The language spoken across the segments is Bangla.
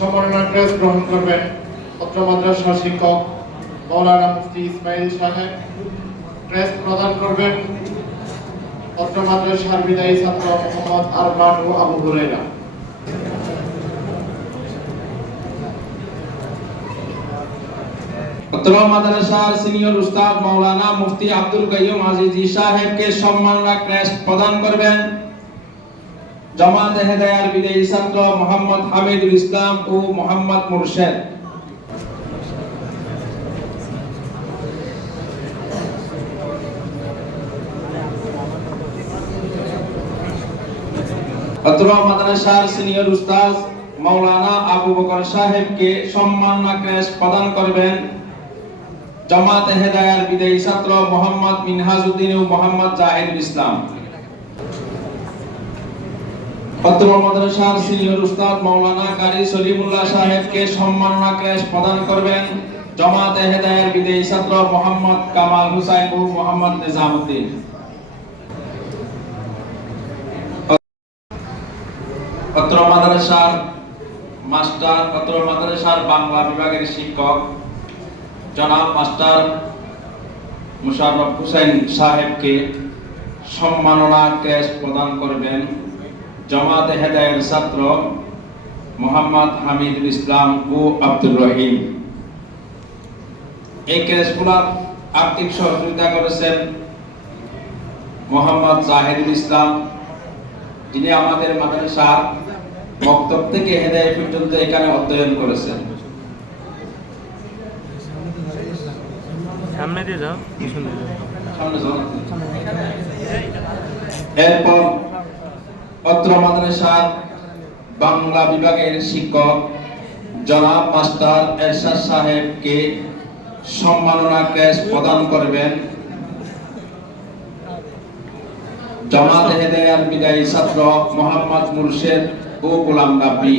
সম্মাননা ক্রেস্ট গ্রহণ করবেন অত্র মাদ্রাসার শিক্ষক মৌলানা মুফতি ইসমাইল সাহেব। ক্রেস্ট প্রদান করবেন অত্র মাদ্রাসার বিদায়ী ছাত্র মোহাম্মদ আরমান ও আবু হুরাইরা অত্র মাদ্রাসার সিনিয়র উস্তাদ মাওলানা মুফতি আব্দুল কাইয়ুম আজিজি সাহেবকে সম্মাননা ক্রেস্ট প্রদান করবেন। জামাত হেদায়ার বিদায়ী ছাত্র মোহাম্মদ হামিদুল ইসলাম ও মোহাম্মদ মুরশেদ। অত্র মাদ্রাসার সিনিয়র উস্তাদ মাওলানা আবু বকর সাহেবকে সম্মাননা ক্রেস্ট প্রদান করবেন জামাত হেদায়ার বিদায়ী ছাত্র মোহাম্মদ মিনহাজউদ্দিন ও মোহাম্মদ জাহিদুল ইসলাম। মাদ্রাসার সিনিয়র উস্তাদ মাওলানা সলিমুল্লাহ সাহেবকে সম্মাননা ক্রেস্ট প্রদান করবেন ছাত্র মোহাম্মদ কামাল হুসাইন ও মোহাম্মদ নিজামউদ্দিন অত্র মাদ্রাসার মাস্টার অত্র মাদ্রাসার বাংলা বিভাগের শিক্ষক। জনাব মাস্টার মুশারফ হুসেন সাহেবকে সম্মাননা ক্রেস্ট প্রদান করবেন। জামাতে হেদায়ের ছাত্র মোহাম্মদ হামিদুল ইসলাম ও আব্দুর রহিম। এই ক্রেস্টগুলার আর্থিক সহযোগিতা করেছেন মোহাম্মদ জাহিদুল ইসলাম যিনি আমাদের মাদ্রাসার মক্তব থেকে হেদায় পর্যন্ত এখানে অধ্যয়ন করেছেন। সামনে দিয়ে যাও। সামনে যাও। এরপর অত্র মাদ্রাসার বাংলা বিভাগের শিক্ষক জনাব মাস্টার এরশাদ সাহেবকে সম্মাননা ক্রেস্ট প্রদান করবেন। জামাত হেদায়ার বিদায়ী ছাত্র মোহাম্মদ মুর্শেদ ও গোলাম রাব্বি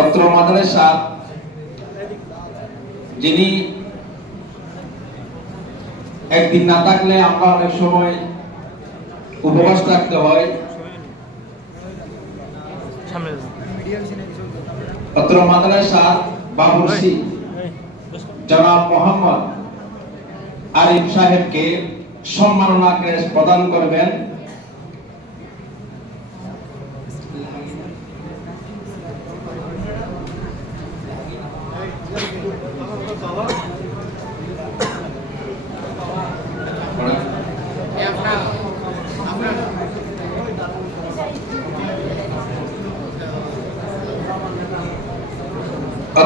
অত্র মাদ্রাসা যিনি একদিন না থাকলে আমরা অনেক সময় উপবাস থাকতে হয়। অত্র মাদ্রাসা বাবুসি জনাব মোহাম্মদ আরিফ সাহেবকে সম্মাননা ক্রেস্ট প্রদান করবেন।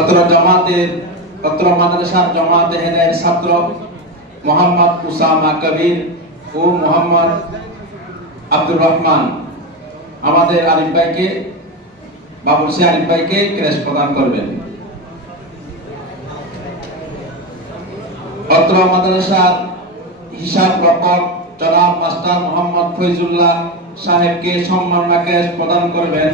অত্র জামাতের অত্র মাদ্রাসার জামাতে হেদায়ের ছাত্র মোহাম্মদ উসামা কবির ও মোহাম্মদ আব্দুর রহমান। আমাদের আরিফ ভাইকে বাবুরসি আরিফ ভাইকে ক্রেশ প্রদান করবেন। অত্র মাদ্রাসার হিসাব রক্ষক জনাব মাস্টার মোহাম্মদ ফৈজুল্লাহ সাহেবকে সম্মাননা ক্রেশ প্রদান করবেন।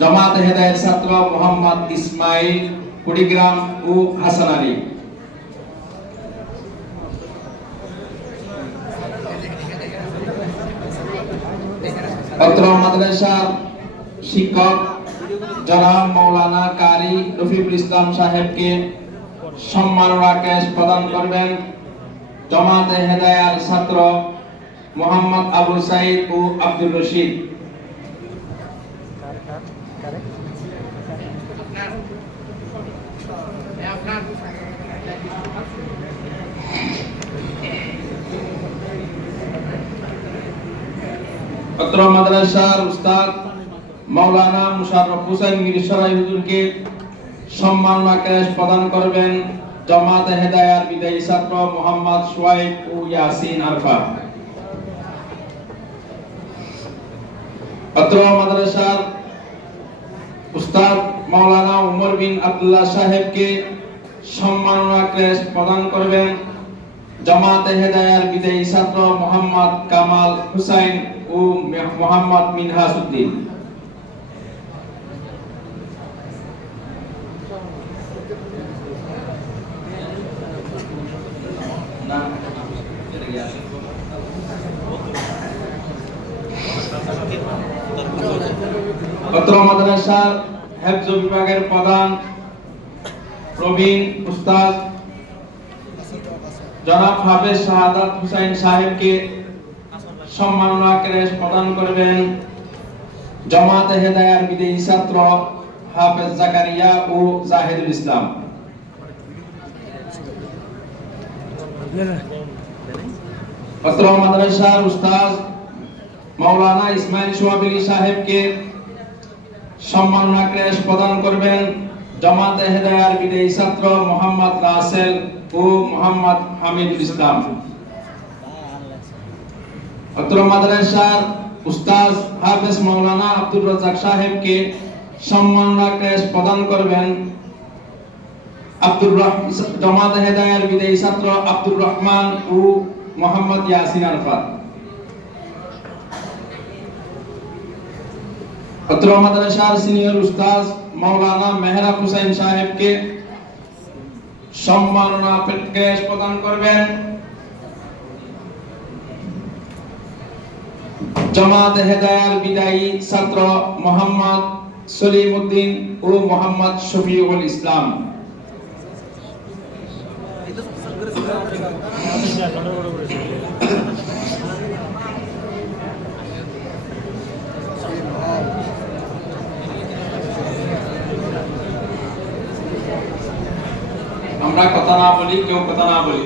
জামাত হেদায়েত ছাত্র মোহাম্মদ ইসমাইল কুড়িগ্রাম ও হাসান আলী। অত্র মাদ্রাসার শিক্ষক জনাব মৌলানা কারি রফিকুল ইসলাম সাহেবকে সম্মাননা ক্যাশ প্রদান করবেন জামাতে হেদায়ার ছাত্র মোহাম্মদ আবু সাইদ ও আব্দুল রশিদ। অত্র মাদ্রাসার উস্তাদ মাওলানা মুশাররফ হোসেন মিরসরাই হুজুরকে সম্মাননা ক্যাশ প্রদান করবেন জামাত হেদায়ার বিদায়ী ছাত্র মোহাম্মদ সোয়াইব ও ইয়াসিন আরফা। অত্র মাদ্রাসার মাওলানা উমর বিন আব্দুল্লাহ সাহেবকে সম্মাননা ক্রেস্ট প্রদান করবেন। জামাতে হেদায়ার বিদায়ী ছাত্র মোহাম্মদ কামাল হুসাইন ও মোহাম্মদ মিনহাসউদ্দিন অত্র মাদ্রাসার হেফজ বিভাগের প্রধান প্রবীণ উস্তাদ জনাব হাফেজ শাহাদাত হুসাইন সাহেবকে সম্মাননা ক্রেশ প্রদান করবেন। জামাতে হেদায়ার বিদেয়ী ছাত্র হাফেজ জাকারিয়া ও জাহিদুল ইসলাম। অত্র মাদ্রাসার উস্তাদ মাওলানা ইসমাইল সোহাবিলি সাহেবকে সম্মাননা ক্রেশ প্রদান করবেন জামাতে হেদায়ার বিদেয়ী ছাত্র মোহাম্মদ রাসেল ও মোহাম্মদ হামিদুল ইসলাম। অত্র মাদ্রাসার উস্তাদ হাফেজ মাওলানা আব্দুর রাজ্জাক সাহেবকে সম্মাননা ক্রেশ প্রদান করবেন আব্দুর রহমান জামাতে হেদায়ার বিদেয়ী ছাত্র আব্দুর রহমান ও মোহাম্মদ ইয়াসিন আরফাত। অত্র মাদ্রাসার সিনিয়র উস্তাদ মাওলানা মেহরাব হুসাইন সাহেবকে সম্মাননা পেশ প্রদান করবেন। জামাত হেদায়ার বিদায়ী ছাত্র মোহাম্মদ সলিম উদ্দিন ও মোহাম্মদ শফিউল ইসলাম। আমরা কথা না বলি কেউ কথা না বলি